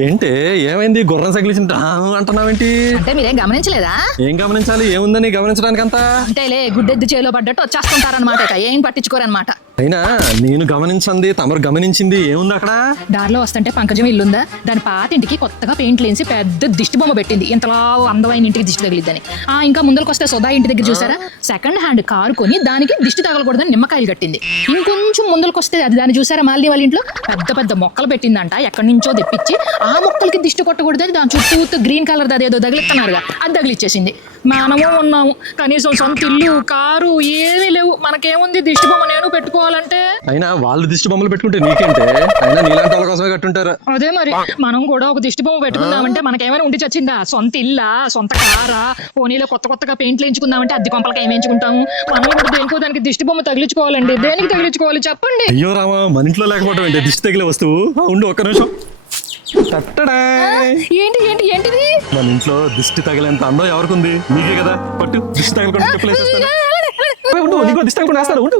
ఏంటి ఏమైంది గుర్రం సగిలించిన అంటున్నావేంటి? అంటే మీరేం గమనించలేదా? ఏం గమనించాలి, ఏముందని గమనించడానికి అంతా? అంటేలే గుడ్డెద్దు చేలో పడ్డట్టు వచ్చేస్తుంటారనమాట, ఏం పట్టించుకోరనమాట. అయినా నేను గమనించింది తమరు గమనించింది ఏముంది అక్కడ? దారిలో వస్తుంటే పంకజం ఇల్లుందా, దాని పాత ఇంటికి కొత్తగా పెయింట్లు వేసి పెద్ద దిష్టి బొమ్మ పెట్టింది, ఇంతలా అందమైన ఇంటికి దిష్టి తగిలిద్దని. ఇంకా ముందరకు వస్తే సుధా ఇంటి దగ్గర చూసారా, సెకండ్ హ్యాండ్ కారు కొని దానికి దిష్టి తగలకూడదని నిమ్మకాయలు కట్టింది. ఇంకొంచెం ముందరకు వస్తే అది దాన్ని చూసారా, మాలిని వాళ్ళ ఇంట్లో పెద్ద పెద్ద మొక్కలు పెట్టిందంట, ఎక్కడి నుంచో తెప్పించి ఆ మొక్కలకి దిష్టి కొట్టకూడదని దాని చుట్టూ గ్రీన్ కలర్ అదేదో తగిలిస్తున్నారుగా, అది తగిలిచ్చేసింది. మనము ఉన్నాము, కనీసం సొంత ఇల్లు కారు ఏమీ లేవు, మనకేముంది దిష్టి బొమ్మ నేను పెట్టుకోవాలంటే? అయినా వాళ్ళు దిష్టి బొమ్మలు పెట్టుకుంటే నీకేంటే? అయినా నీలాంటి వాళ్ళ కోసమే కట్టుంటారు. అదే మరి, మనం కూడా ఒక దిష్టి బొమ్మ పెట్టుకుందామంటే మనకేమైనా ఉండి చచ్చిందా? సొంత ఇల్లా, సొంత కారా, పోనీలో కొత్తగా పెయింట్లు వేయించుకుందామంటే అద్దె కొంపలకి ఏం వేయించుకుంటాము? మనం కూడా దేనికో దానికి దిష్టి బొమ్మ తగిలించుకోవాలండి. దేనికి తగిలించుకోవాలి చెప్పండి? అయ్యో రామా, మన ఇంట్లో లేకపోవడం ఏంటి దిష్టి తగిలే వస్తువు? ఉండు ఒక్క నిమిషం. ఏంటి ఏంటి ఏంటిది? మన ఇంట్లో దిష్టి తగిలేంత అందం ఎవరికి ఉంది? నీకే కదా. పట్టు, దిష్టి తగలకుండా చెప్పులు వేసేస్తాను. ఉండు, నీకు దిష్టి తగలకుండా వేస్తాను. ఉండు.